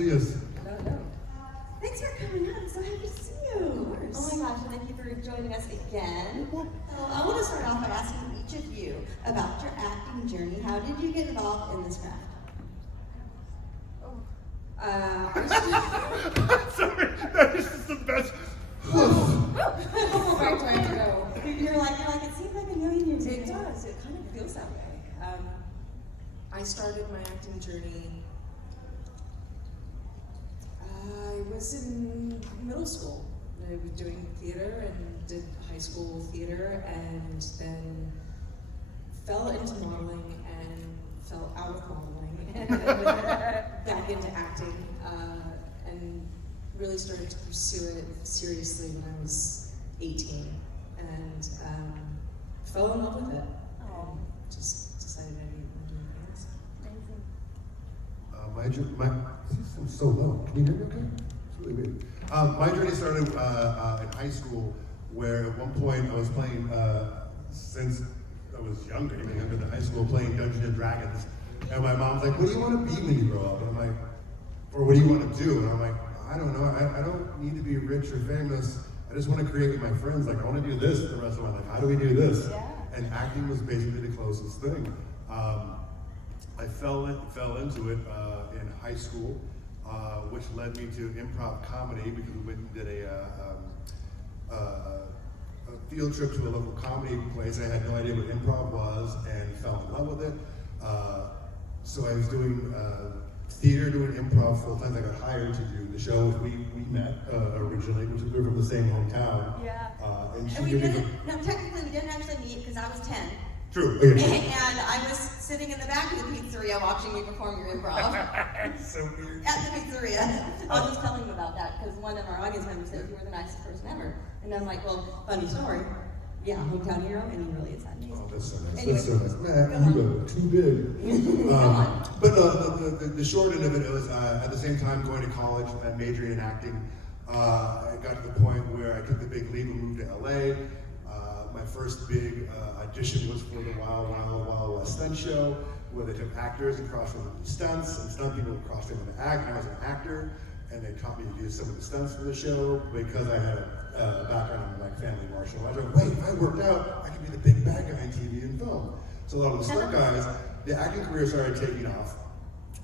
see us. No. Thanks for coming out. I'm so happy to see you. Of course. Oh my gosh, and thank you for joining us again. So I want to start off by asking each of you about your acting journey. How did you get involved in this craft? Sorry, that is just the best. Where do I have to go? You're like, it seems like a million years ago. It does. It kind of feels that way. I started my acting journey. I was in middle school. I was doing theater and did high school theater, and then fell into modeling and fell out of modeling and then back into acting, and really started to pursue it seriously when I was 18, and fell in love with it. Oh. And just decided I needed to do things. Amazing. This seems so low. Can you hear me okay? It's really weird. My journey started in high school, where at one point I was playing, since I was younger, even younger than high school, playing Dungeons and Dragons. And my mom's like, what do you want to be when you grow up? And I'm like, or what do you want to do? And I'm like, I don't know. I don't need to be rich or famous. I just want to create with my friends. Like, I want to do this the rest of my life. How do we do this? Yeah. And acting was basically the closest thing. I fell into it in high school, which led me to improv comedy, because we went and did a field trip to a local comedy place. I had no idea what improv was and fell in love with it. So I was doing theater, doing improv full time. I got hired to do the show. We met originally, which we were from the same hometown. Yeah. And And we didn't, no, technically we didn't actually meet because I was 10. True. And I was sitting in the back of the pizzeria watching you perform your improv. So weird. At the pizzeria. I was just telling him about that because one of our audience members said you were the nicest person ever. And I'm like, well, funny story. Yeah, hometown hero, and he really is that amazing. Oh, that's so nice. Anyway, That's so nice. Man, go you on. are too big. But no, the short end of it was at the same time going to college and majoring in acting. I got to the point where I took the big leap and moved to LA. My first big audition was for the Wild West Stunt Show, where they took actors and cross-trained them to do stunts, and stunt people would cross-train them to act. I was an actor, and they taught me to do some of the stunts for the show because I had a background in like family martial arts. I was like, wait, if I worked out, I could be the big bad guy in TV and film. So a lot of the stunt guys, the acting career started taking off,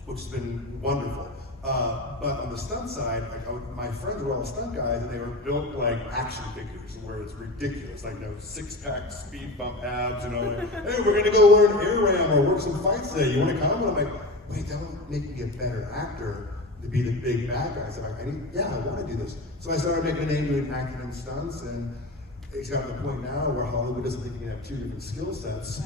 which has been wonderful. But on the stunt side, my friends were all stunt guys, and they were built like action figures, where it's ridiculous, like six-pack, speed bump abs, like, hey, we're gonna go learn air ram or work some fights today. You want to come? And I'm like, wait, that would make me a better actor to be the big bad guy. So I'm like, I want to do this. So I started making a name doing acting and stunts, and it's gotten to the point now where Hollywood doesn't think you can have two different skill sets,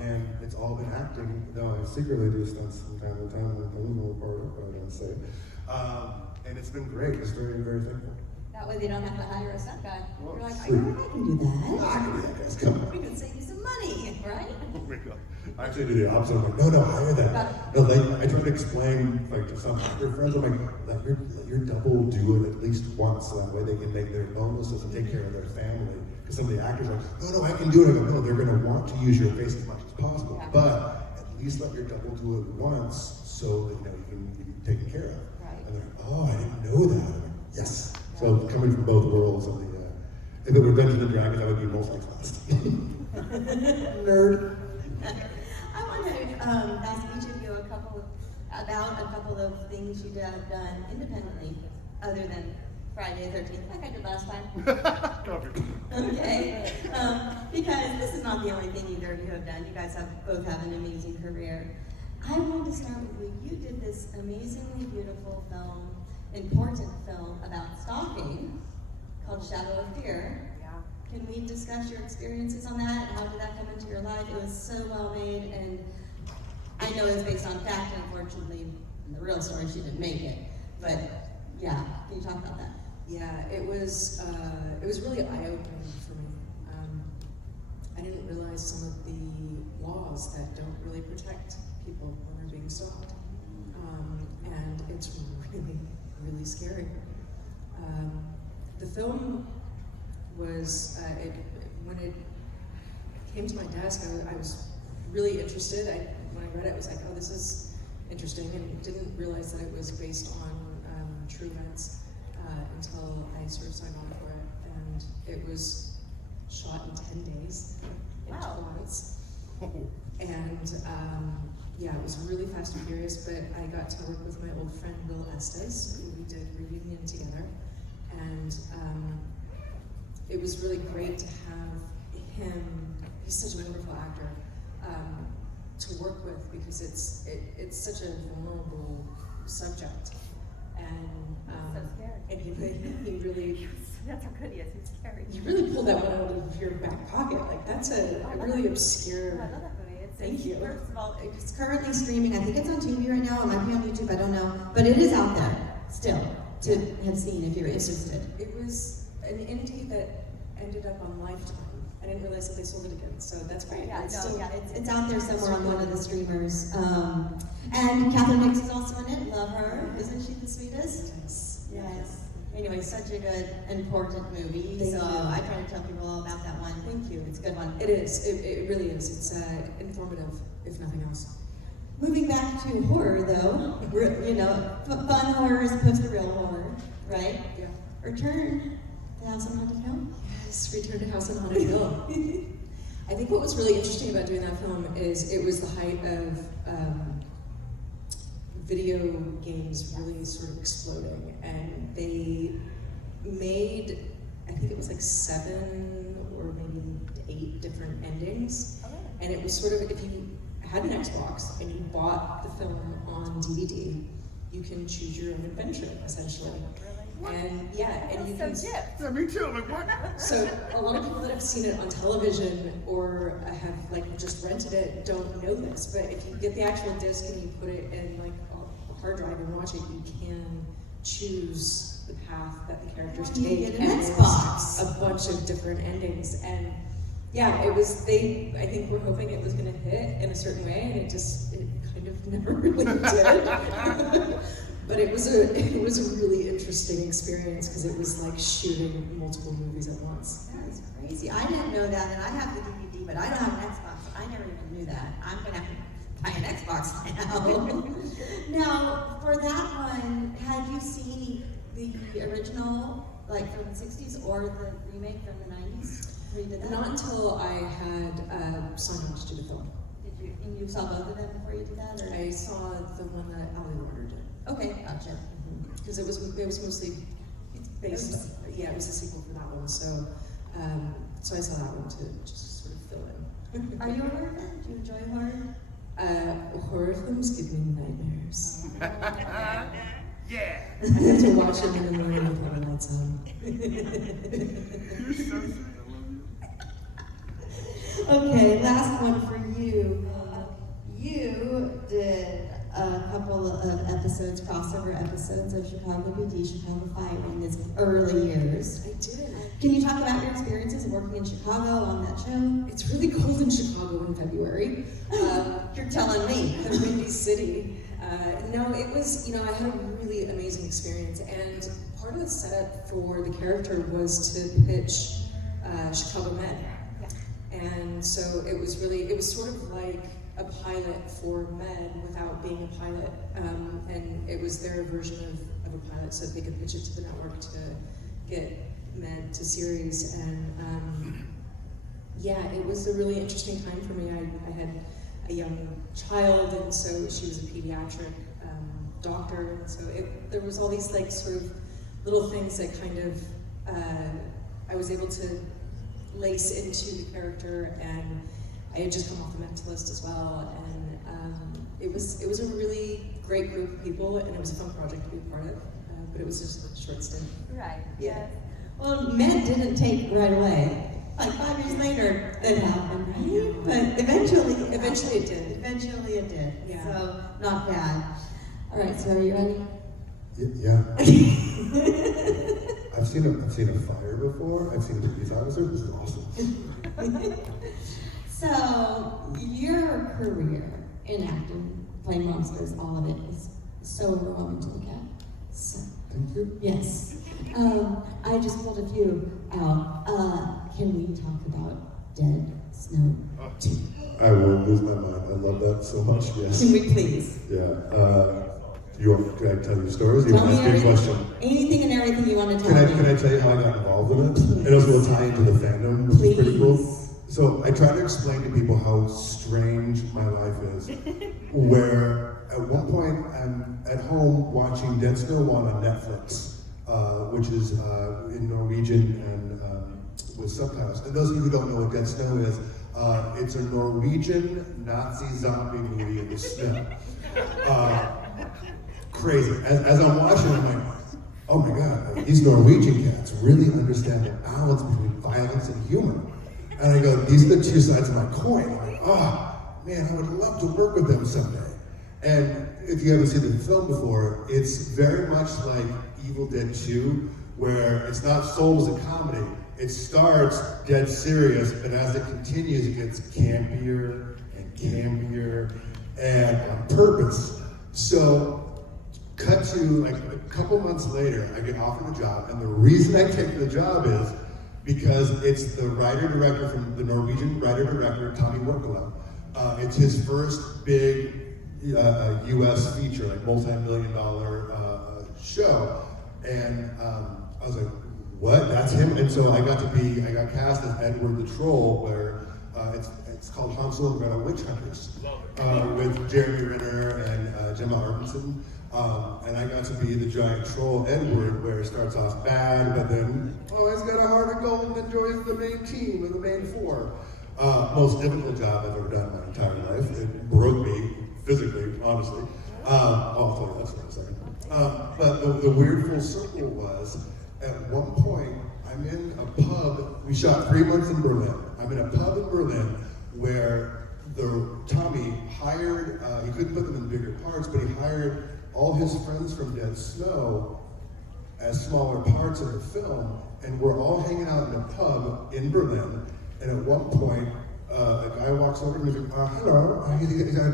and it's all been acting. No, I secretly do stunts from time to time. I don't know part of it, but I don't say. And it's been great. It's very, very thankful. That way they don't have to hire a stunt guy. Well, You're like, I sweet. know I can do that. I can do that, guys. Come on. We can save you some money, right? Oh my God. I actually do the opposite. I'm like, no, hire that. No, I try to explain like to some actor friends. I'm like, let your double do it at least once, so that way they can make their bonuses and take care of their family. Because some of the actors are like, no, I can do it. I go, no, they're going to want to use your face as much as possible, but at least let your double do it once, so that you can be taken care of. Right. And they're like, oh, I didn't know that. I'm like, yes. So coming from both worlds of the, if it were Dungeons and Dragons, I would be most exposed. Nerd. I want to ask each of you about a couple of things you have done independently, other than Friday the 13th, like I did last time. Okay, because this is not the only thing either of you have done. You guys both have an amazing career. I wanted to start with you. You did this amazingly beautiful film, important film about stalking called Shadow of Fear. Can we discuss your experiences on that? How did that come into your life? It was so well made, and I know it's based on fact, and unfortunately, in the real story, she didn't make it. But yeah, can you talk about that? Yeah, it was really eye-opening for me. I didn't realize some of the laws that don't really protect people when they're being stalked, and it's really, really scary. The film was, when it came to my desk, I was really interested. When I read it, I was like, oh, this is interesting, and didn't realize that it was based on truants until I sort of signed on for it, and it was shot in 10 days in Wow. 2 months. And yeah, it was really fast and furious, but I got to work with my old friend Will Estes, who we did Reunion together, and it was really great to have him. He's such a wonderful actor to work with, because it's such a vulnerable subject, and So scary. and he really That's how good he is. He's scary. you really pulled that one out of your back pocket. Like, that's a really obscure. I love that movie. Thank you. First of all, It's currently streaming. I think it's on Tubi right now. It might be on YouTube. I don't know, but it is out there still to have seen if you're interested. It was an indie that ended up on Lifetime. I didn't realize that they sold it again, so that's great. Yeah, It's no, still- yeah, It's out there somewhere on one of the streamers. And Catherine Hicks is also in it. Love her. Isn't she the sweetest? Yes. Yes. Anyway, such a good, important movie. Thank so you. I try to tell people all about that one. Thank you. It's a good one. It is. It really is. It's informative, if nothing else. Moving back to horror, though, you know, fun horror as opposed to real horror, right? Yeah. Return to House on Haunted Hill. Yes, Return to House on Haunted Hill. I think what was really interesting about doing that film is it was the height of video games really sort of exploding, and they made, I think it was like 7 or maybe 8 different endings, and it was sort of, if you had an Xbox and you bought the film on DVD, you can choose your own adventure, essentially. And yeah, and you can. Yeah, me too. Like, what? So a lot of people that have seen it on television or have like just rented it don't know this, but if you get the actual disc and you put it in like a hard drive and watch it, you can choose the path that the characters You take. get an and there's Xbox. a bunch of different endings, and yeah, it was. I think we're hoping it was going to hit in a certain way, and it kind of never really did. But it was a really interesting experience because it was like shooting multiple movies at once. That is crazy. I didn't know that, and I have the DVD, but I don't have an Xbox. So I never even knew that. I'm gonna have to buy an Xbox now. Now, for that one, had you seen the original, like from the '60s, or the remake from the '90s? Where you did that? Not until I had signed on to do the film. Did you? And you saw both of them before you did that, or? I saw the one that Ali Warner did. Okay, gotcha. Because it was mostly based. Yeah, it was a sequel for that one. So so I saw that one to just sort of fill in. Are you a horror fan? Do you enjoy horror? Horror films give me nightmares. Yeah. I have to watch them in the morning with all the lights on. You're so sweet. I love you. Okay, last one for you. You did a couple of episodes, crossover episodes of Chicago PD, Chicago Fire in its early years. I did. Can you talk about your experiences working in Chicago on that show? It's really cold in Chicago in February. You're telling me. The Windy City. No, it was, I had a really amazing experience, and part of the setup for the character was to pitch Chicago Med. And so it was sort of like a pilot for Med without being a pilot. And it was their version of a pilot so that they could pitch it to the network to get Med to series. And yeah, it was a really interesting time for me. I had a young child, and so she was a pediatric doctor. And so there was all these like sort of little things that kind of I was able to lace into the character, and I had just come off the Mentalist as well, and it was a really great group of people, and it was a fun project to be a part of, but it was just a short stint. Right. Yeah. Well, Med didn't take right away. Like 5 years later, it happened, right? But eventually Eventually it did. Eventually it did. Yeah. So, not bad. All right, so are you ready? Yeah. I've seen a fire before. I've seen a police officer. This is awesome. So, your career in acting, playing monsters, all of it is so overwhelming to look at. So, Thank you. yes. I just pulled a few out. Can we talk about Dead Snow 2? I will lose my mind. I love that so much. Yes. Can we please? Yeah. Can I tell you stories? You Tell want me to ask me a everything, question? anything and everything you want to tell Can I tell you how I got involved in it? And also will tie into the fandom, which is pretty cool. Please. So I try to explain to people how strange my life is. Where at one point I'm at home watching Dead Snow 1 on Netflix, which is in Norwegian and with subtitles. And those of you who don't know what Dead Snow is, it's a Norwegian Nazi zombie movie in the snow. Crazy. As I'm watching, I'm like, oh my God, these Norwegian cats really understand the balance between violence and humor. And I go, these are the two sides of my coin. I'm like, oh man, I would love to work with them someday. And if you haven't seen the film before, it's very much like Evil Dead 2, where it's not sold as a comedy. It starts dead serious, but as it continues, it gets campier and campier, and on purpose. So, cut to like a couple months later, I get offered a job, and the reason I take the job is because it's the writer-director from the Norwegian writer-director, Tommy Wirkola. It's his first big U.S. feature, like multi-million-dollar show, and I was like, what? That's him? And so I got cast as Edward the Troll, where it's called Hansel and Gretel Witch Hunters, with Jeremy Renner and Gemma Arvidsson. And I got to be the giant troll Edward, where it starts off bad, but then, he's got a heart of gold and joins the main team of the main four. Most difficult job I've ever done in my entire life. It broke me physically, honestly. I'll tell you that story in a second. But the weird full circle was, at one point, I'm in a pub. We shot 3 months in Berlin. I'm in a pub in Berlin where Tommy hired, he couldn't put them in bigger parts, but he hired all his friends from Dead Snow as smaller parts of the film, and we're all hanging out in a pub in Berlin, and at one point, a guy walks over and he's like, hello,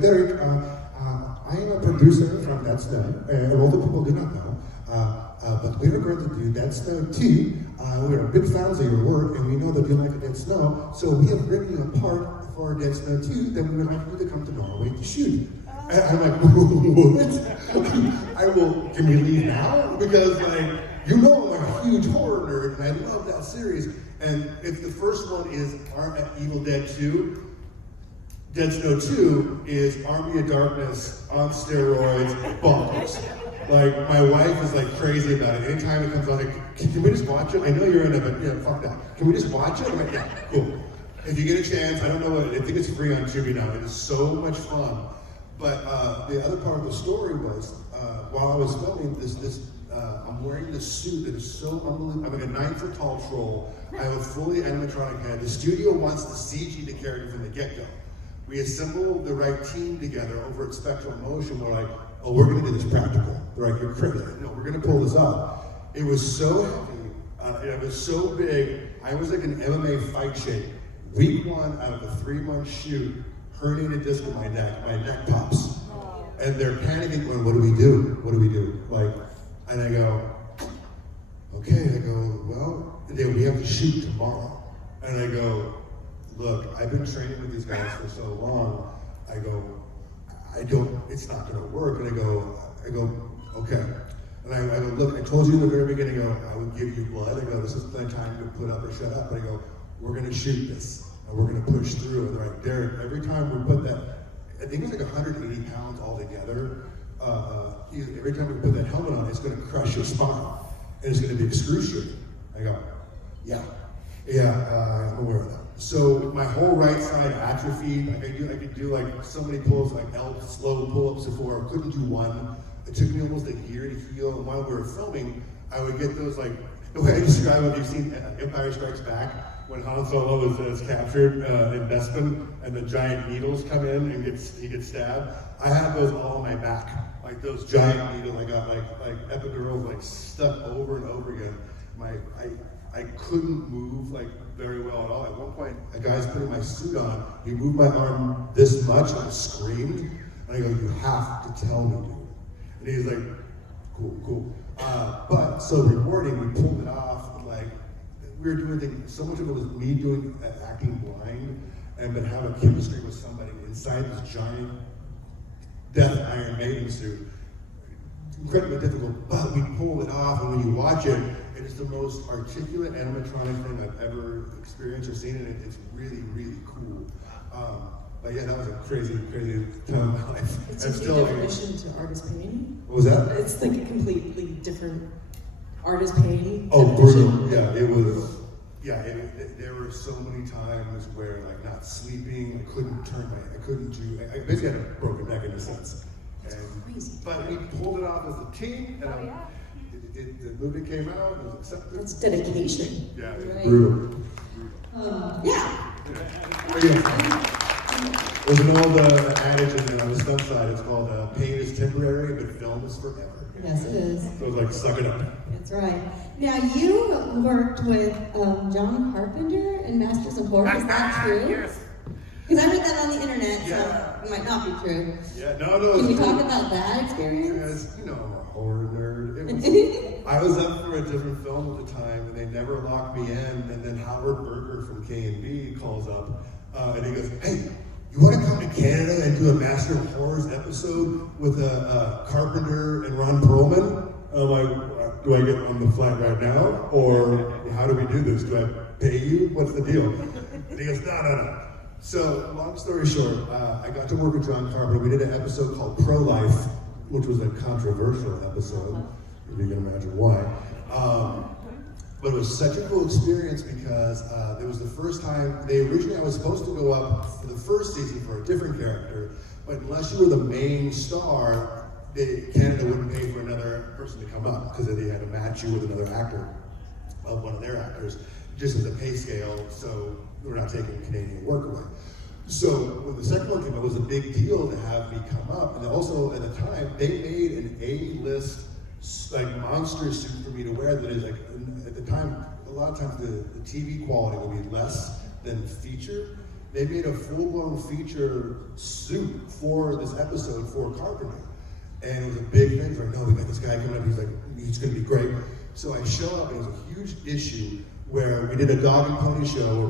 Derek, I am a producer from Dead Snow, and a lot of people do not know, but we are going to do Dead Snow 2. We are big fans of your work, and we know that you like Dead Snow, so we have written you a part for Dead Snow 2 that we would like you to come to Norway to shoot. And I'm like, what? Can we leave now? Because I'm a huge horror nerd, and I love that series. And if the first one is Evil Dead 2, Dead Snow 2 is Army of Darkness on steroids, bonkers. Like, my wife is like crazy about it. Anytime it comes on, like, can we just watch it? I know you're in it, but yeah, fuck that. Can we just watch it? I'm like, yeah, cool. If you get a chance, I don't know I think it's free on Tubi now. It is so much fun. But the other part of the story was, while I was filming I'm wearing this suit that is so unbelievable. I'm like a 9-foot tall troll. I have a fully animatronic head. The studio wants to CG the character from the get-go. We assembled the right team together over at Spectral Motion. We're like, oh, we're gonna do this practical. They're like, you're crazy. No, we're gonna pull this off. It was so heavy, and it was so big. I was like an MMA fight shape. Week 1 out of a 3-month shoot, herniated disc in my neck pops. And they're panicking, going, what do we do? What do we do? Like, and I go, okay, well, we have to shoot tomorrow. And I go, look, I've been training with these guys for so long. I go, it's not gonna work. And I go, okay. And I go, look, I told you in the very beginning, I would give you blood. I go, this is the time to put up or shut up. And I go, we're gonna shoot this, and we're gonna push through. And they're like, Derek, every time we put that, I think it's like 180 pounds altogether. Every time we put that helmet on, it's gonna crush your spine, and it's gonna be excruciating. I go, yeah, I'm aware of that. So my whole right side atrophied. Like I could do like so many pull-ups, like slow pull-ups before. I couldn't do one. It took me almost a year to heal. And while we were filming, I would get those like, the way I describe it, if you've seen Empire Strikes Back, when Han Solo is captured in Bespin, and the giant needles come in and he gets stabbed. I have those all on my back, like those giant needles. I got like epidurals like stuck over and over again. I couldn't move like very well at all. At one point, a guy's putting my suit on. He moved my arm this much, and I screamed. And I go, "You have to tell me, dude." And he's like, "Cool." But so rewarding. We pulled it off. Like we were doing things. So much of it was me doing acting blind, and then having chemistry with somebody inside this giant Death Iron Maiden suit. incredibly difficult, but we pulled it off, and when you watch it, it is the most articulate animatronic thing I've ever experienced or seen, and it's really, really cool. But yeah, that was a crazy, crazy time in my life. It's And a still, complete definition to artist pain. what was that? It's like a completely different artist pain. Oh, definition. brutal. Yeah, it was. Yeah, there were so many times where, like, not sleeping, I couldn't do. I basically had a broken neck in a sense. That's crazy. But we pulled it off as a team, and the movie came out, and it was accepted. That's dedication. Yeah, it was Right. brutal. Yeah. Oh, yeah. There's an old adage on the stunt side. It's called "Pain is temporary, but film is forever." Yes, it is. So it's like suck it up. That's right. Now, you worked with John Carpenter in Masters of Horror. Is that true? Yes. Because I read that on the internet, so Yeah. it might not be true. Yeah, no. Can you it's talk cool. about that experience? As you know, I'm a horror nerd. It was, I was up for a different film at the time, and they never locked me in. And then Howard Berger from K&B calls up, and he goes, "Hey, you want to come to Canada and do a Master of Horrors episode with Carpenter and Ron Perlman?" I'm like, "Do I get on the flight right now, or how do we do this? Do I pay you? What's the deal?" And he goes, "No. So, long story short, I got to work with John Carpenter. We did an episode called Pro-Life, which was a controversial episode, if you can imagine why. But it was such a cool experience because it was the first time, I was supposed to go up for the first season for a different character, but unless you were the main star, Canada wouldn't pay for another person to come up because they had to match you with another actor, one of their actors, just as a pay scale, so we're not taking Canadian work away. So when the second one came out, it was a big deal to have me come up, and also at the time, they made an A-list like monster suit for me to wear that is like, at the time, a lot of times the TV quality would be less than feature. They made a full-blown feature suit for this episode for Carpenter. And it was a big thing. Like, no, we got this guy coming up, he's gonna be great. So I show up, and it was a huge issue where we did a dog and pony show where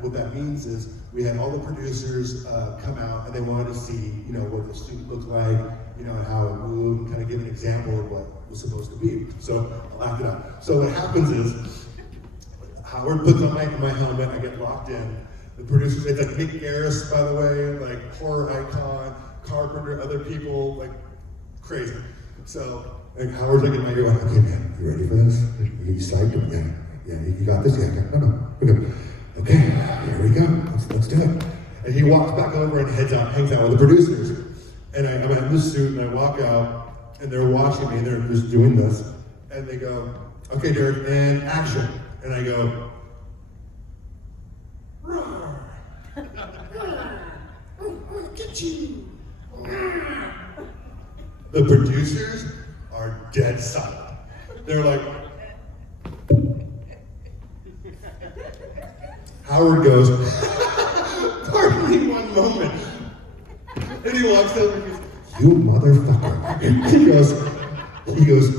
what that means is we had all the producers come out and they wanted to see, what the suit looked like, and how it moved, and kind of give an example of what it was supposed to be. So I'll act it out. So what happens is, Howard puts on my helmet, I get locked in. The producers, it's like Mick Garris, by the way, like horror icon, Carpenter, other people, like crazy. So Howard's like in my ear, like, "Okay, man, you ready for this? You psyched? Yeah, you got this? Yeah, no. Okay, here we go. Let's do it." And he walks back over and hangs out with the producers. And I'm in this suit, and I walk out, and they're watching me, and they're just doing this. And they go, "Okay, Derek, and action." And I go, "Roar. I'm gonna get you. The producers are dead silent. They're like, Howard goes, "Pardon me one moment." And he walks over and goes, "You motherfucker." He goes,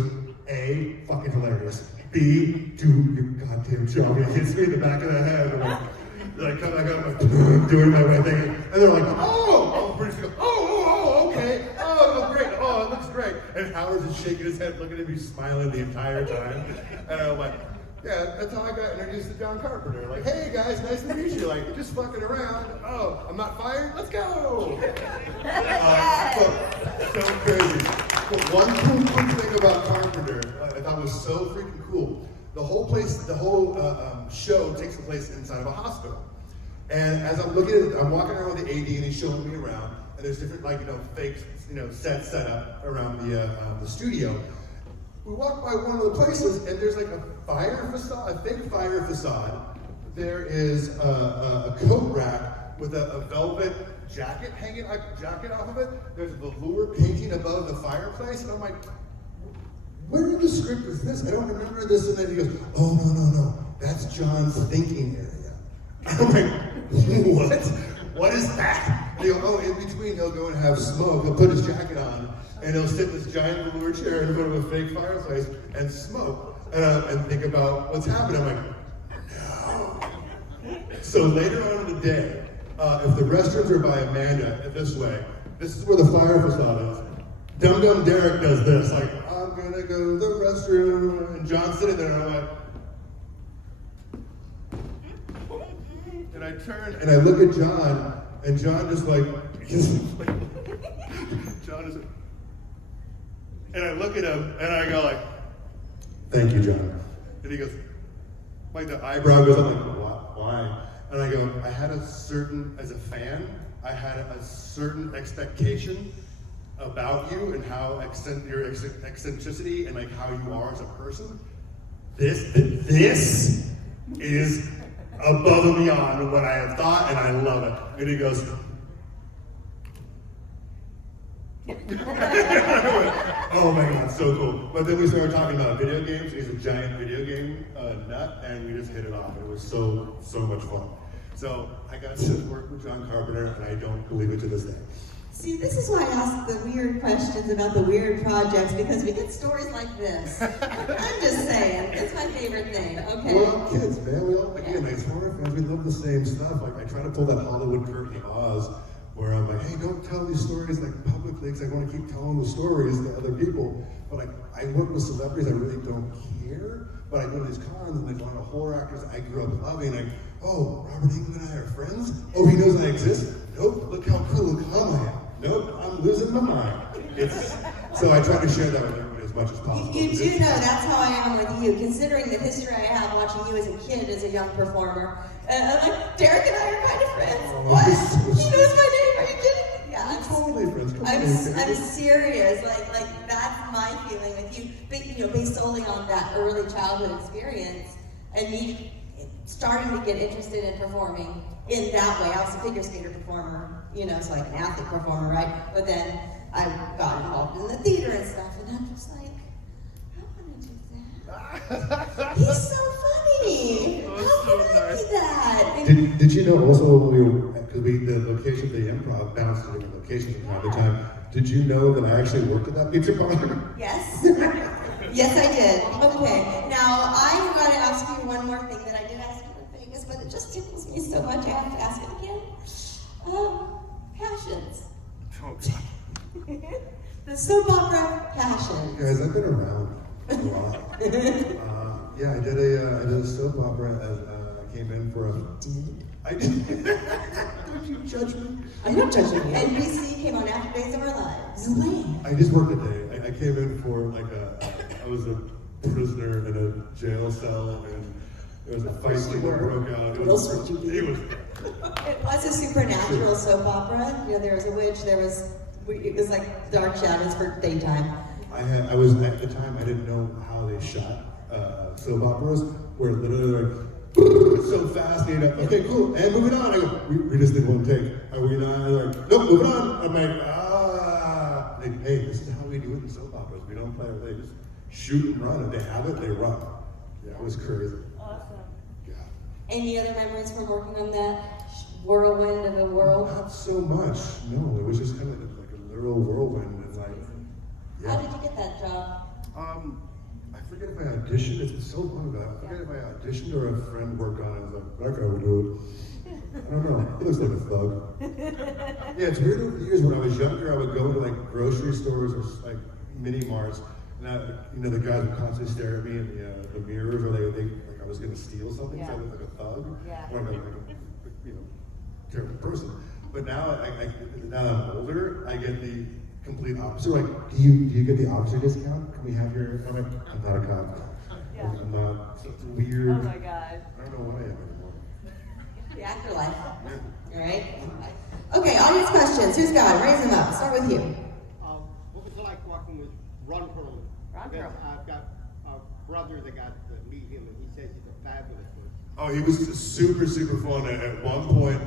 A, fucking hilarious. B, do your goddamn job. And he hits me in the back of the head. And I come back up, I'm doing my way thing. And they're like, "Oh, pretty good. Oh, okay. Oh, it looks great. Oh, it looks great." And Howard's just shaking his head, looking at me, smiling the entire time. And I'm like, "Yeah, that's how I got introduced to John Carpenter. Like, hey guys, nice to meet you. Like, just fucking around. Oh, I'm not fired? Let's go." So crazy. But one cool thing about Carpenter, I thought was so freaking cool. The whole show takes place inside of a hospital. And as I'm looking at it, I'm walking around with the AD and he's showing me around. And there's different, fake, sets set up around the studio. We walk by one of the places, and there's like a fake fire facade. There is a coat rack with a velvet jacket hanging, off of it. There's a velour painting above the fireplace, and I'm like, "Where in the script is this? I don't remember this." And then he goes, "Oh, no, that's John's thinking area." I'm like, "What? What is that?" And he goes, "Oh, in between, he'll go and have smoke. He'll put his jacket on, and he'll sit in this giant velour chair in front of a fake fireplace and smoke and think about what's happening." I'm like, "No." So later on in the day, if the restrooms are by Amanda, this way, this is where the fire facade is. Dum Dum Derek does this, like, I'm gonna go to the restroom, and John's sitting there, and I'm like, and I turn and I look at John, and John just like, John is, and I look at him, and I go like, thank you, John. And he goes, like the eyebrow goes up, like, what? Why? And I go, I had a certain, as a fan, I had a certain expectation about you and how your eccentricity and like how you are as a person. This is above and beyond what I have thought, and I love it. And he goes, oh my God, so cool. But then we started talking about video games. He's a giant video game nut, and we just hit it off. It was so much fun. So I got to work with John Carpenter, and I don't believe it to this day. See, this is why I ask the weird questions about the weird projects, because we get stories like this. I'm just saying, it's my favorite thing. Okay. We're all kids, man. We all, again, as horror fans, we love the same stuff. Like, I try to pull that Hollywood curtain of Oz, where I'm like, hey, don't tell these stories like publicly, because I want to keep telling the stories to other people. But like, I work with celebrities, I really don't care. But I go to these cons, and there's a lot of horror actors I grew up loving. Like, oh, Robert Englund and I are friends? Oh, he knows I exist? Nope, look how cool and calm I am. Nope, I'm losing my mind. So I try to share that with everybody as much as possible. You do know that's how I am with you, considering the history I have watching you as a kid, as a young performer. Like, Derek and I are kind of friends. What? He knows my name, are you kidding me? Yeah, I'm totally friends. I'm serious. Like that's my feeling with you. But, based solely on that early childhood experience, and me starting to get interested in performing in that way. I was a figure skater performer, so like an athlete performer, right? But then I got involved in the theater and stuff, and I'm just like, I want to do that. He's so funny. How can I be that? Did you know also when we were, because the location of the improv bounced to different locations from time to time, did you know that I actually worked at that pizza parlor? Yes. Yes, I did. Okay. Now, I'm going to ask you one more thing that I did ask you in Vegas, but it just tickles me so much I have to ask it again. Passions. Oh, God. The soap opera Passion. Guys, I've been around a lot. Yeah, I did a soap opera as I came in for a. I did. Don't you judge me? I'm not judging you. NBC came on after Days of Our Lives. No way. I just worked a day. I came in for like I was a prisoner in a jail cell, and there was a fight that broke out. It was. It was a supernatural soap opera. There was a witch. It was like dark shadows for daytime. I was at the time. I didn't know how they shot soap operas, where literally like so fast. And okay, cool, and moving on. I go, we just did one take. Are we not? They're like, nope, moving on. I'm like, Like, hey, this is how we do it in soap operas. We don't play. They just shoot and run. If they have it, they run. Yeah, it was crazy. Awesome. Yeah. Any other memories from working on that whirlwind of a world? Not so much. No, it was just kind of like a literal whirlwind, and like, yeah. How did you get that job? I forget if I auditioned. It's so long ago. I forget if I auditioned or a friend worked on it. I was like, that guy would do it. I don't know. He looks like a thug. Yeah, it's weird over the years. When I was younger, I would go to like grocery stores or like mini marts, and the guys would constantly stare at me in the mirrors, or they like I was going to steal something. So I looked like a thug. Yeah. Or like a terrible person. But now, now that I'm older, I get the complete opposite. Like, do you get the officer discount? Can we have your? I'm not a cop. Yeah. I'm not. It's weird. Oh my God. I don't know what I am anymore. The afterlife. All right. Okay, audience questions. Who's got it? Raise them up. Start with you. What was it like working with Ron Perlman? Ron Perlman. I've got a brother that got to meet him, and he says he's a fabulous person. Oh, he was super fun. At one point,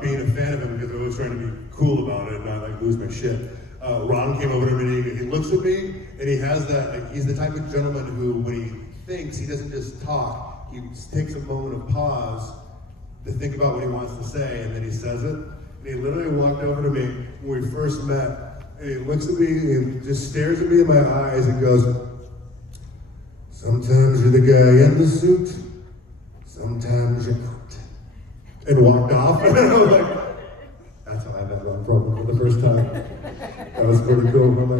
being a fan of him because I was trying to be cool about it and not like lose my shit. Ron came over to me and he looks at me and he has that, like, he's the type of gentleman who, when he thinks, he doesn't just talk. He takes a moment of pause to think about what he wants to say, and then he says it. And he literally walked over to me when we first met, and he looks at me and just stares at me in my eyes and goes, "Sometimes you're the guy in the suit, sometimes you're not." And walked off. And I was like, that's how I met Ron Perlman for the first time. That was pretty cool. I'm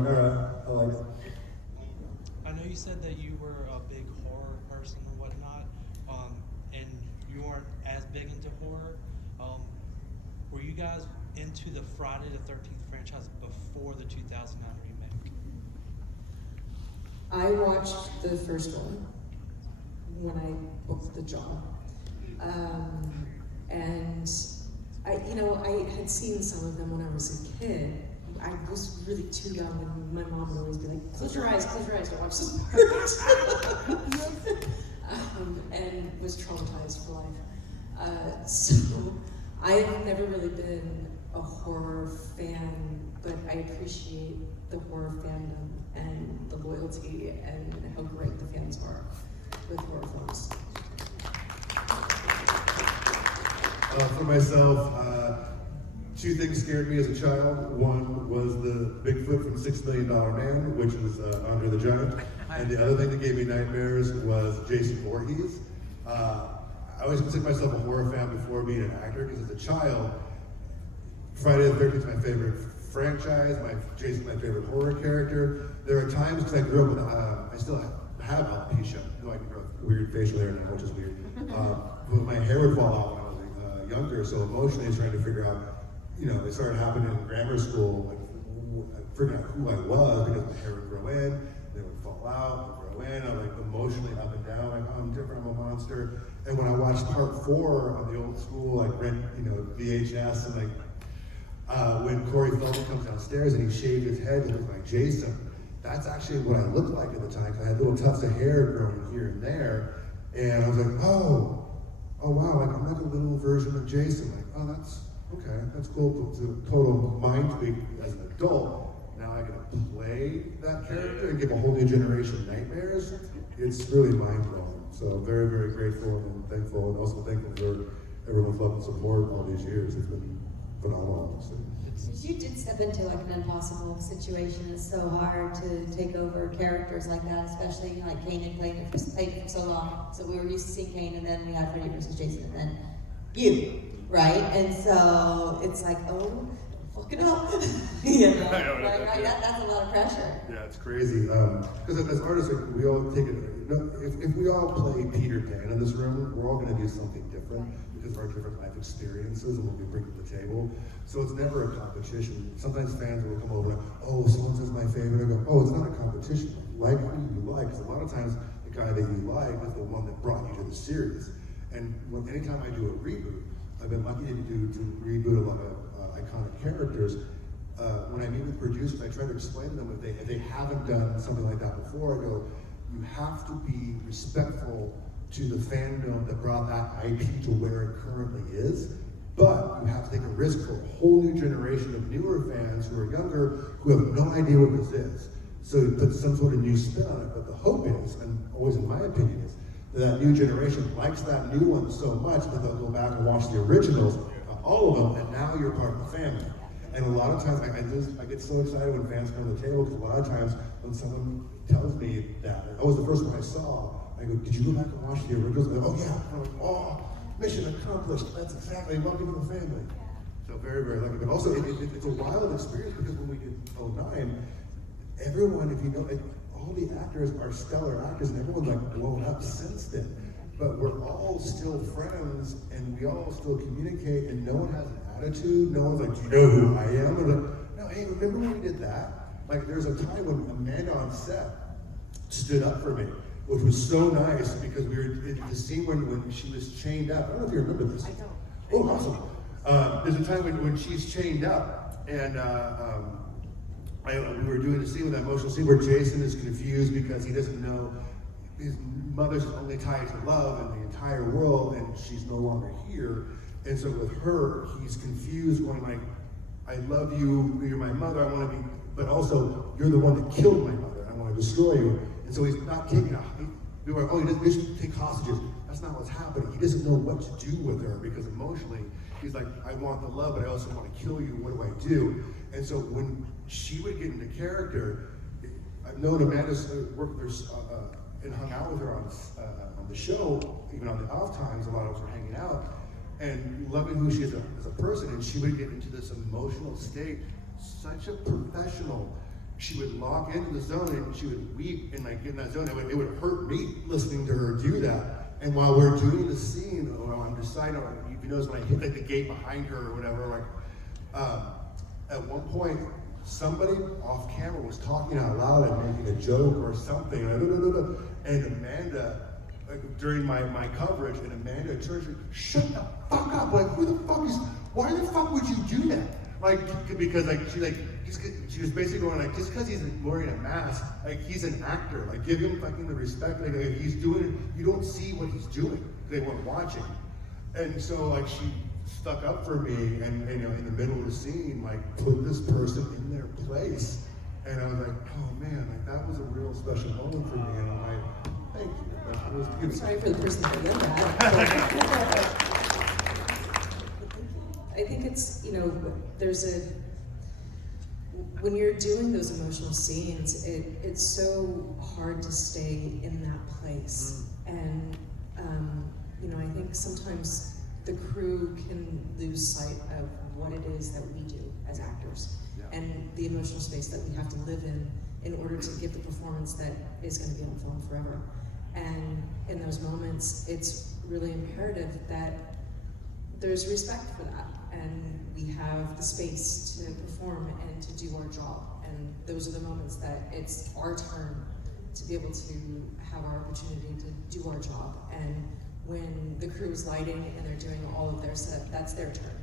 were you guys into the Friday the 13th franchise before the 2009 remake? I watched the first one when I booked the job. And I had seen some of them when I was a kid. I was really too young, and my mom would always be like, close your eyes, don't watch this part. And was traumatized for life. So I have never really been a horror fan, but I appreciate the horror fandom and the loyalty and how great the fans are with horror films. For myself, two things scared me as a child. One was the Bigfoot from $6 Million Man, which was Andre the Giant. And the other thing that gave me nightmares was Jason Voorhees. I always considered myself a horror fan before being an actor, because as a child, Friday the 13th is my favorite franchise, Jason's my favorite horror character. There are times, because I grew up with, I still have alopecia, though I can grow weird facial hair now, which is weird. But my hair would fall out when I was younger, so emotionally I was trying to figure out, it started happening in grammar school, figuring out who I was, because my hair would grow in, then it would fall out, would grow in, I'm like emotionally up and down, like, oh, I'm different, I'm a monster. And when I watched part 4 on the old school, like rent, VHS, and when Corey Feldman comes downstairs and he shaved his head to look like Jason, that's actually what I looked like at the time, because I had little tufts of hair growing here and there, and I was like, oh wow, like I'm like a little version of Jason, like, oh, that's okay, that's cool. It's a total mind tweak as an adult. Now I get to play that character and give a whole new generation nightmares. It's really mind blowing. So very, very grateful and thankful, and also thankful for everyone's love and support all these years. It's been phenomenal. So. You did step into like an impossible situation. It's so hard to take over characters like that, especially like Kane played it for so long. So we were used to seeing Kane, and then we had Freddy versus Jason, and then you, right? And so it's like, oh, fuck it up. Right? That's a lot of pressure. Yeah, it's crazy. Because as artists, like, we all take it. If we all play Peter Pan in this room, we're all going to do something different because of our different life experiences and what we bring to the table. So it's never a competition. Sometimes fans will come over and, oh, someone says my favorite. I go, oh, it's not a competition. Like who you like. Because a lot of times the guy that you like is the one that brought you to the series. And anytime I do a reboot, I've been lucky to reboot a lot of iconic characters. When I meet with producers, I try to explain to them if they haven't done something like that before, I go, you have to be respectful to the fandom that brought that IP to where it currently is, but you have to take a risk for a whole new generation of newer fans who are younger, who have no idea what this is. So you put some sort of new spin on it, but the hope is, and always in my opinion is, that new generation likes that new one so much that they'll go back and watch the originals, all of them, and now you're part of the family. And a lot of times, I get so excited when fans come to the table, because a lot of times when someone tells me that, that was the first one I saw, I go, did you go back and watch the originals? And they're like, oh yeah. I'm like, oh, mission accomplished. That's exactly, welcome to the family. So very, very lucky. But also, it's a wild experience, because when we did 09, everyone, if you know, all the actors are stellar actors, and everyone's like blown up since then. But we're all still friends, and we all still communicate, and no one has an attitude. No one's like, do you know who I am? And like, no, hey, remember when we did that? Like, there's a time when Amanda on set stood up for me, which was so nice, because we were in the scene when she was chained up. I don't know if you remember this. I don't. Oh, awesome. There's a time when she's chained up, and we were doing a scene with that emotional scene where Jason is confused because he doesn't know his mother's only tied to love in the entire world, and she's no longer here. And so with her, he's confused, going like, I love you, you're my mother, I want to be, but also, you're the one that killed my mother, I want to destroy you. And so he's not taking we were, oh, he doesn't take hostages. That's not what's happening. He doesn't know what to do with her, because emotionally, he's like, I want the love, but I also want to kill you, what do I do? And so when she would get into character, I've known Amanda's worked with her, and hung out with her on the show, even on the off times, a lot of us were hanging out, and loving who she is as a person, and she would get into this emotional state, such a professional. She would lock into the zone, and she would weep and like get in that zone. It would hurt me listening to her do that. And while we're doing the scene, or I'm just side note, if you notice when I hit like the gate behind her or whatever, like, at one point, somebody off camera was talking out loud and making a joke or something, and Amanda, like, during my coverage, and Amanda turns to me, shut the fuck up, like, why the fuck would you do that? Like, because like, she was basically going like, just because he's wearing a mask, like, he's an actor, like, give him fucking the respect, like, if he's doing it, you don't see what he's doing, they weren't watching. And so, like, she stuck up for me, and you know, in the middle of the scene, like, put this person in their place, and I was like, oh man, like, that was a real special moment for me, and I'm like, thank you. Like, it was I'm beautiful. sorry for the person that did that. I think it's, you know, when you're doing those emotional scenes, it's so hard to stay in that place. And, you know, I think sometimes the crew can lose sight of what it is that we do as actors, and the emotional space that we have to live in order to give the performance that is going to be on film forever. And in those moments, it's really imperative that there's respect for that, and we have the space to perform and to do our job. And those are the moments that it's our turn to be able to have our opportunity to do our job. And when the crew is lighting and they're doing all of their setup, that's their turn.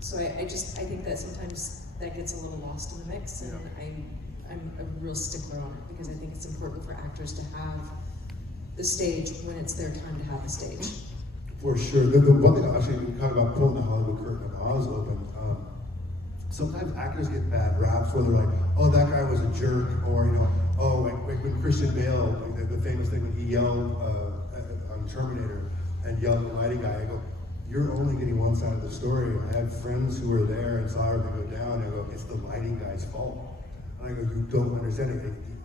So I think that sometimes that gets a little lost in the mix, and I'm a real stickler on it, because I think it's important for actors to have the stage when it's their time to have the stage. For sure. The one thing, actually, we talk about pulling the Hollywood curtain of Oz open. Sometimes actors get bad raps where they're like, oh, that guy was a jerk, or, you know, oh, like when Christian Bale, like the famous thing when he yelled on Terminator and yelled at the lighting guy, I go, you're only getting one side of the story. I had friends who were there and saw everything go down, and I go, it's the lighting guy's fault. And I go, you don't understand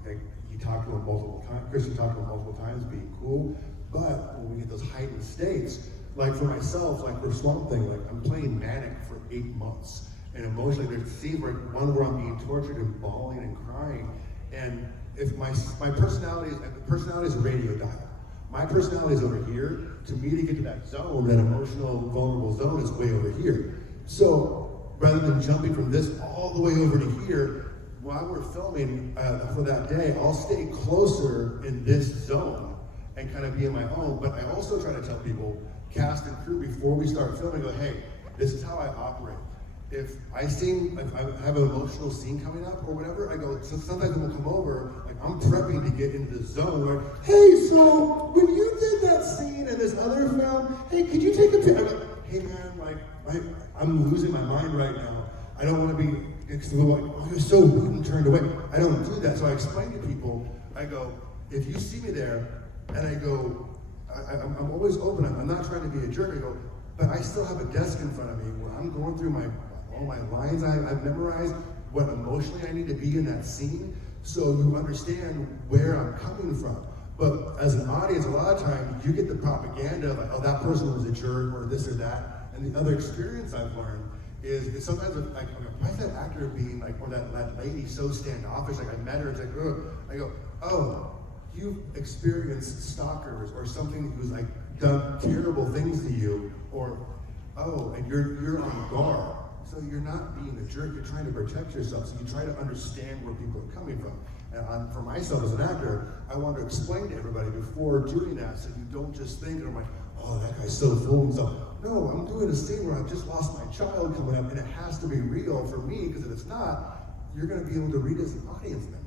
it. He talked to him multiple times, Christian talked to him multiple times, being cool, but when we get those heightened states, like for myself, like for Swamp Thing, like I'm playing manic for 8 months. And emotionally, there's scenes where I'm being tortured and bawling and crying. And if my personality is a radio dial. My personality is over here. To me, to get to that zone, that emotional, vulnerable zone, is way over here. So rather than jumping from this all the way over to here, while we're filming for that day, I'll stay closer in this zone and kind of be in my own. But I also try to tell people, cast and crew, before we start filming, go, hey, this is how I operate. If I have an emotional scene coming up or whatever, I go, so sometimes we'll come over, like I'm prepping to get into the zone where, hey, so when you did that scene in this other film, hey, could you take a picture? I'm like, hey man, like, I'm losing my mind right now. I don't want to be, like, oh, you're so rude and turned away. I don't do that. So I explain to people, I go, if you see me there, and I go, I'm always open. I'm not trying to be a jerk. I go, but I still have a desk in front of me where I'm going through all my lines I've memorized, what emotionally I need to be in that scene, so you understand where I'm coming from. But as an audience, a lot of times you get the propaganda of like, oh, that person was a jerk or this or that. And the other experience I've learned is sometimes like, why is that actor being like, or that lady so standoffish? Like I met her, it's like, ugh. I go, oh, you've experienced stalkers or something who's like done terrible things to you, or oh, and you're on guard. So you're not being a jerk, you're trying to protect yourself, so you try to understand where people are coming from. And for myself as an actor, I want to explain to everybody before doing that, so you don't just think, I'm like, oh, that guy's so full of himself. No, I'm doing a scene where I've just lost my child coming up, and it has to be real for me, because if it's not, you're going to be able to read as an audience member.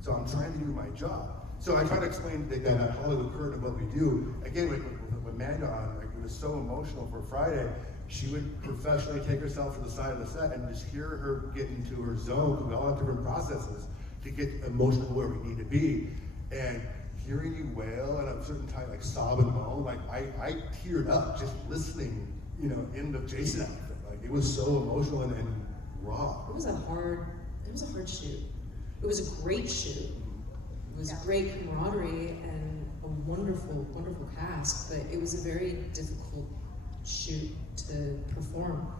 So I'm trying to do my job. So I try to explain that Hollywood curtain of what we do. Again, with Amanda on, like, it was so emotional for Friday. She would professionally take herself to the side of the set and just hear her get into her zone. We all have different processes to get emotional where we need to be. And hearing you wail at a certain time, like sob and moan, like I teared up just listening, you know, in the Jason outfit. Like it was so emotional and raw. It was a hard shoot. It was a great shoot. It was great camaraderie and a wonderful, wonderful cast, but it was a very difficult shoot to perform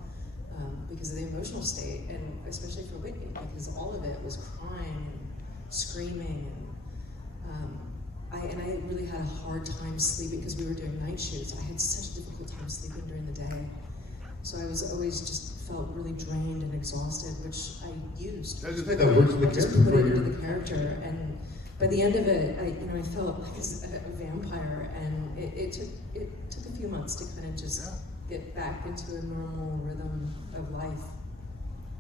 because of the emotional state, and especially for Whitney, because all of it was crying and screaming, and I really had a hard time sleeping because we were doing night shoots. I had such a difficult time So I was always just felt really drained and exhausted, which I used. I just think that works with the I just character put it for into you. the character, and by the end of it, I felt like a vampire, and it took a few months to kind of just get back into a normal rhythm of life.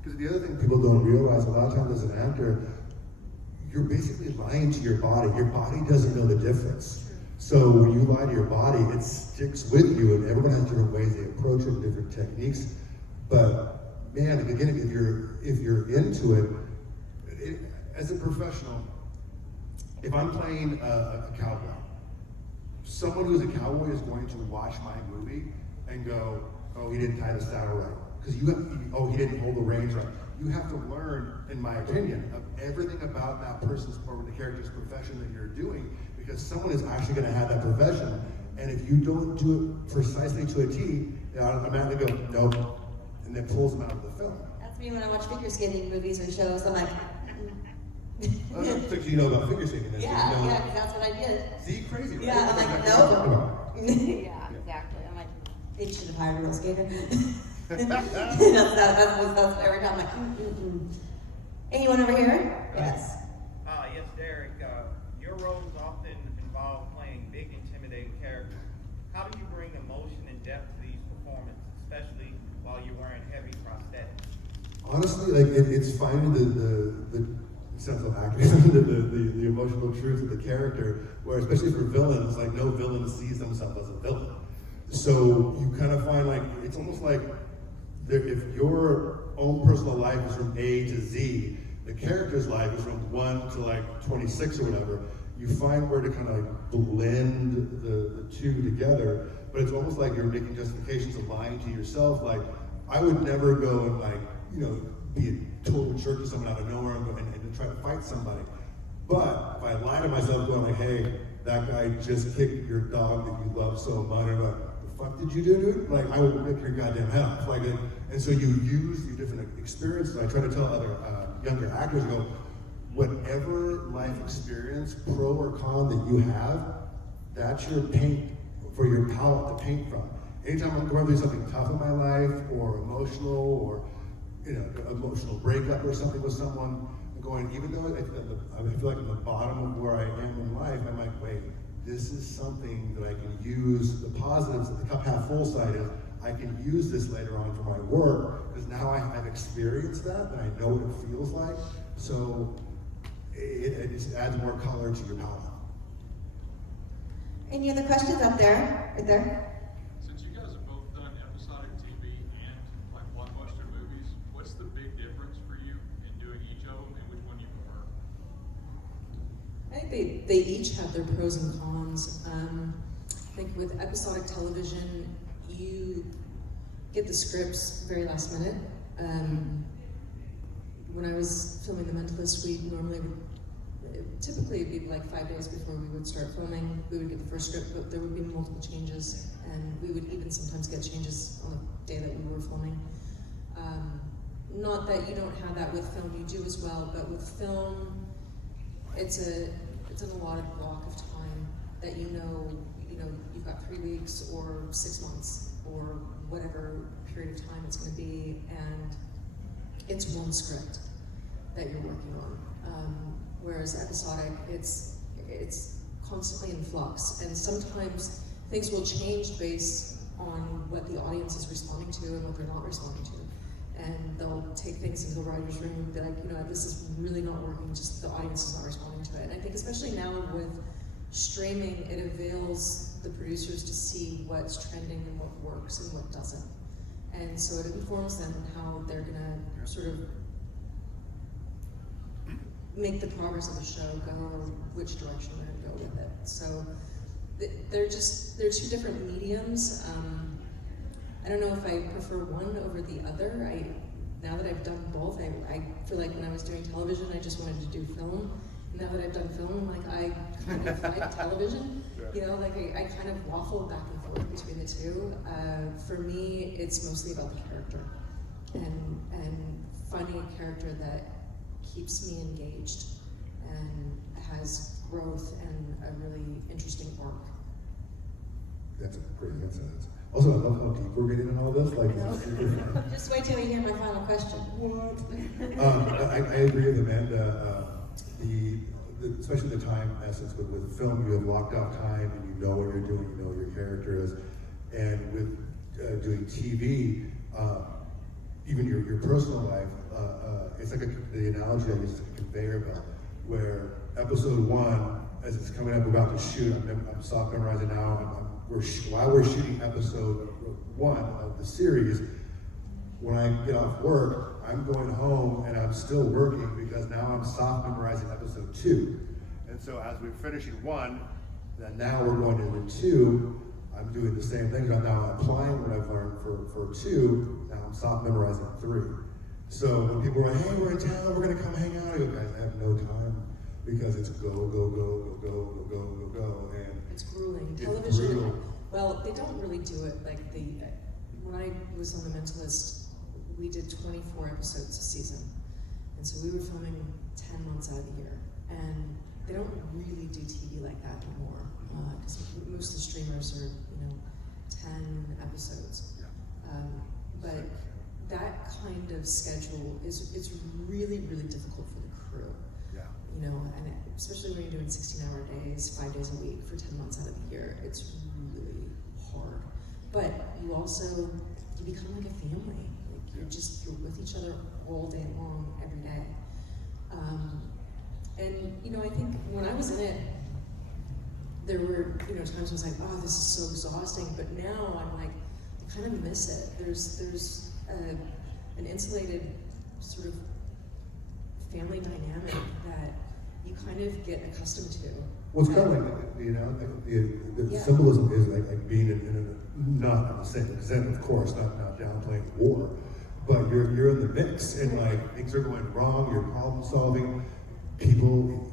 Because the other thing people don't realize, a lot of times as an actor, you're basically lying to your body. Your body doesn't know the difference. So when you lie to your body, it sticks with you, and everyone has different ways they approach it, different techniques. But man, again, if you're into it, as a professional, if I'm playing a cowboy, someone who's a cowboy is going to watch my movie and go, "Oh, he didn't tie the saddle right," because he didn't hold the reins right. You have to learn, in my opinion, of everything about that person's or the character's profession that you're doing, because someone is actually going to have that profession. And if you don't do it precisely to a T, they automatically go, "Nope," and then pulls them out of the film. That's me when I watch figure skating movies or shows. I'm like, So you know about figure skating, then, so you know. yeah, 'cause that's what I did. See, crazy, right? Yeah, I'm like, That's what I'm talking nope. about. Yeah, exactly. I'm like, they should have hired a real skater. that's every time I'm like, Anyone over here? Yes. Yes, Derek. Your roles often involve playing big, intimidating characters. How do you bring emotion and depth to these performances, especially while you're wearing heavy prosthetics? Honestly, like it's finding the sense of acting, the emotional truth of the character. Where especially for villains, like no villain sees themselves as a villain. So you kind of find like it's almost like if your own personal life is from A to Z, the character's life is from 1 to like 26 or whatever. You find where to kind of like blend the two together. But it's almost like you're making justifications of lying to yourself. Like I would never go and like be a total jerk to someone out of nowhere and try to fight somebody. But if I lie to myself, going like, "Hey, that guy just kicked your dog that you love so much," I'm like, "The fuck did you do, dude?" Like, I will rip your goddamn head off. Like, and so you use your different experiences. I try to tell other younger actors, I go, whatever life experience, pro or con that you have, that's your paint for your palette to paint from. Anytime I'm going through something tough in my life, or emotional, or emotional breakup or something with someone, I'm going, even though I feel like I'm at the bottom of where I am in life, I'm like, wait, this is something that I can use, the positives, the cup half full side is, I can use this later on for my work, because now I've experienced that, and I know what it feels like, so it just adds more color to your palette. Any other questions up there? Right there? Since you guys have both done episodic TV and like blockbuster movies, what's the big difference for you in doing each of them, and which one you prefer? I think they each have their pros and cons. I think with episodic television, you get the scripts very last minute. When I was filming The Mentalist, we normally typically it'd be like 5 days before we would start filming. We would get the first script, but there would be multiple changes, and we would even sometimes get changes on the day that we were filming. Not that you don't have that with film, you do as well, but with film, it's an allotted block of time that you've got 3 weeks or 6 months or whatever period of time it's going to be, and it's one script that you're working on. Whereas episodic, it's constantly in flux, and sometimes things will change based on what the audience is responding to and what they're not responding to. And they'll take things into the writer's room and be like, this is really not working, just the audience is not responding to it. And I think especially now with streaming, it avails the producers to see what's trending and what works and what doesn't. And so it informs them how they're gonna sort of make the progress of the show go, or which direction they're gonna go with it. So they're two different mediums. I don't know if I prefer one over the other. Now that I've done both, I feel like when I was doing television, I just wanted to do film. Now that I've done film, I'm like, I kind of like television. I kind of waffle back and forth between the two. For me, it's mostly about the character and finding a character that keeps me engaged and has growth and a really interesting arc. That's a great answer. Also, I love how deep we're getting in all this. Like, it's super fun. Just wait till you hear my final question. I agree with Amanda. Especially the time essence with film, you have locked off time and you know what you're doing, you know what your character is. And with doing TV, even your personal life, it's like the analogy I use is a conveyor belt, where episode 1, as it's coming up, we're about to shoot. I'm soft memorizing now. While we're shooting episode 1 of the series, when I get off work, I'm going home and I'm still working because now I'm soft memorizing episode 2. And so as we're finishing 1, then now we're going into 2. I'm doing the same thing. I'm now applying what I've learned for 2. Now I'm soft memorizing 3. So when people are like, hey, we're in town, we're gonna come hang out, I go, guys, I have no time because it's go, go, go, go, go, go, go, go, go. And It's grueling. It's Television, brutal. well, they don't really do it like when I was on The Mentalist, we did 24 episodes a season. And so we were filming 10 months out of the year. And they don't really do TV like that anymore. Because most of the streamers are, 10 episodes. But that kind of schedule it's really, really difficult for the crew. yeah. And especially when you're doing 16-hour days, 5 days a week for 10 months out of the year, it's really hard. But you become like a family. You're with each other all day long, every day. And I think when I was in it, there were times I was like, oh, this is so exhausting. But now I'm like, I kind of miss it. There's an insulated sort of family dynamic that you kind of get accustomed to. Well, it's kind of like, the Yeah. symbolism is like being in not in the same extent, of course, not downplaying war, but you're in the mix and like things are going wrong, you're problem solving. People,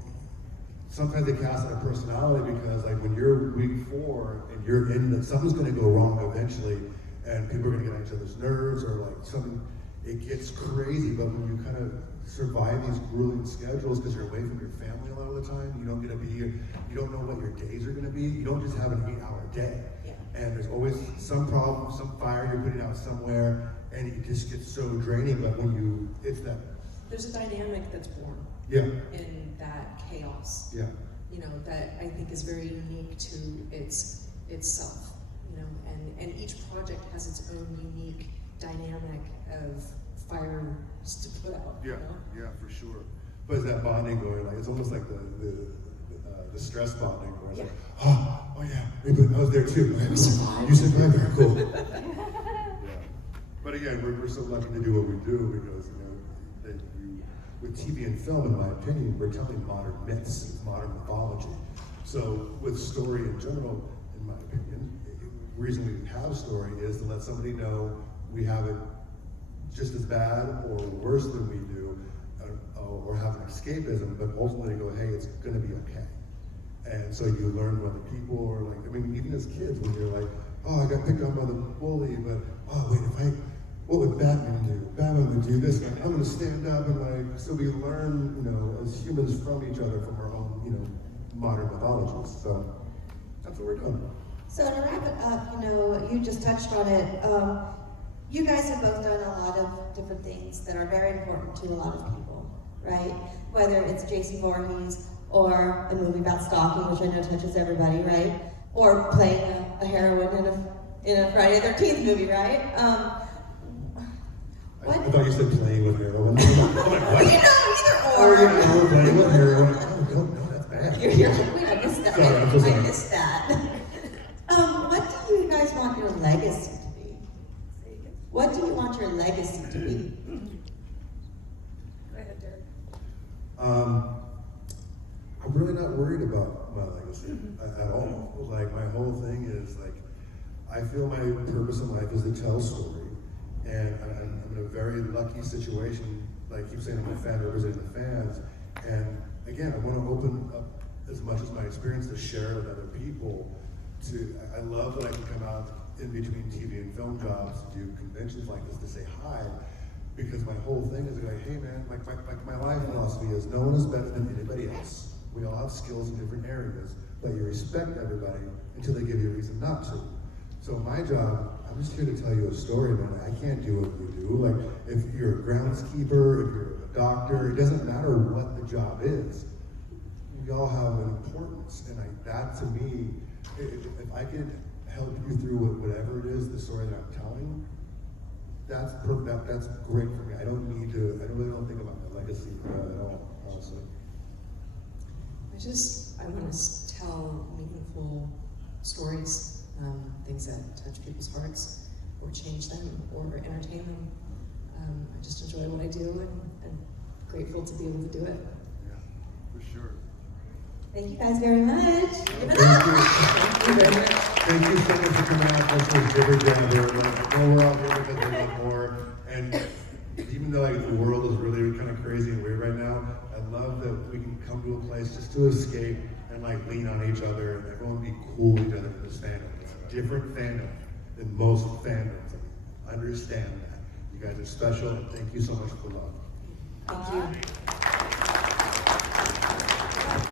sometimes they cast out a personality because like when you're week 4 and you're something's gonna go wrong eventually and people are gonna get on each other's nerves or like something, it gets crazy, but when you kind of survive these grueling schedules because you're away from your family a lot of the time, you don't get to be here, you don't know what your days are gonna be, you don't just have an 8-hour day. Yeah. And there's always some problem, some fire you're putting out somewhere, and it just gets so draining, but when There's a dynamic that's born yeah, in that chaos. yeah. That I think is very unique to itself. And each project has its own unique dynamic of fires to put out. Yeah, yeah, for sure. But it's that bonding going, like it's almost like the stress bonding where it's like, oh yeah, I was there too. We survived. You survived, very cool. Yeah. But again, we're so lucky to do what we do because with TV and film, in my opinion, we're telling modern myths, modern mythology. So with story in general, in my opinion, the reason we have a story is to let somebody know we have it just as bad or worse than we do, or have an escapism, but ultimately go, hey, it's gonna be okay. And so you learn from other people, or like, even as kids, when you're like, oh, I got picked on by the bully, but oh wait, what would Batman do? Batman would do this, like, I'm gonna stand up and like, so we learn, as humans from each other, from our own, modern mythologies. So that's what we're doing. So to wrap it up, you just touched on it. You guys have both done a lot of different things that are very important to a lot of people, right? Whether it's J.C. Voorhees or a movie about stalking, which I know touches everybody, right? Or playing a heroine in a Friday the 13th movie, right? I thought you said playing with heroin. I'm like, what? Either Oh, or. yeah, we're playing with heroin. Oh, no, that's bad. You're like, wait, I missed that. Sorry, I'm so sorry. I missed that. What do you guys want your legacy to be? What do you want your legacy to be? Go ahead, Derek. I'm really not worried about my legacy at all. Like, my whole thing is like, I feel my purpose in life is to tell story. And I'm in a very lucky situation, like I keep saying, I'm a fan representing the fans. And again, I want to open up as much as my experience to share with other people. I love that I can come out in between TV and film jobs to do conventions like this to say hi, because my whole thing is like, hey man, my life philosophy is no one is better than anybody else. We all have skills in different areas, but you respect everybody until they give you a reason not to. So my job, I'm just here to tell you a story, man. I can't do what you do. Like, if you're a groundskeeper, if you're a doctor, it doesn't matter what the job is. We all have an importance, and that to me, if I could help you through whatever it is, the story that I'm telling, that's great for me. I really don't think about my legacy at all, honestly. I want to tell meaningful stories, things that touch people's hearts, or change them, or entertain them. I just enjoy what I do, and grateful to be able to do it. Yeah, for sure. Thank you guys very much. Give it Thank up. you. Thank you so much for coming out. This was bigger together. We're out here because we want more. And even though like, the world is really kind of crazy and weird right now, I love that we can come to a place just to escape and like lean on each other and everyone be cool with each other in this fandom. It's a different fandom than most fandoms. Understand that. You guys are special, and thank you so much for the love. Thank you.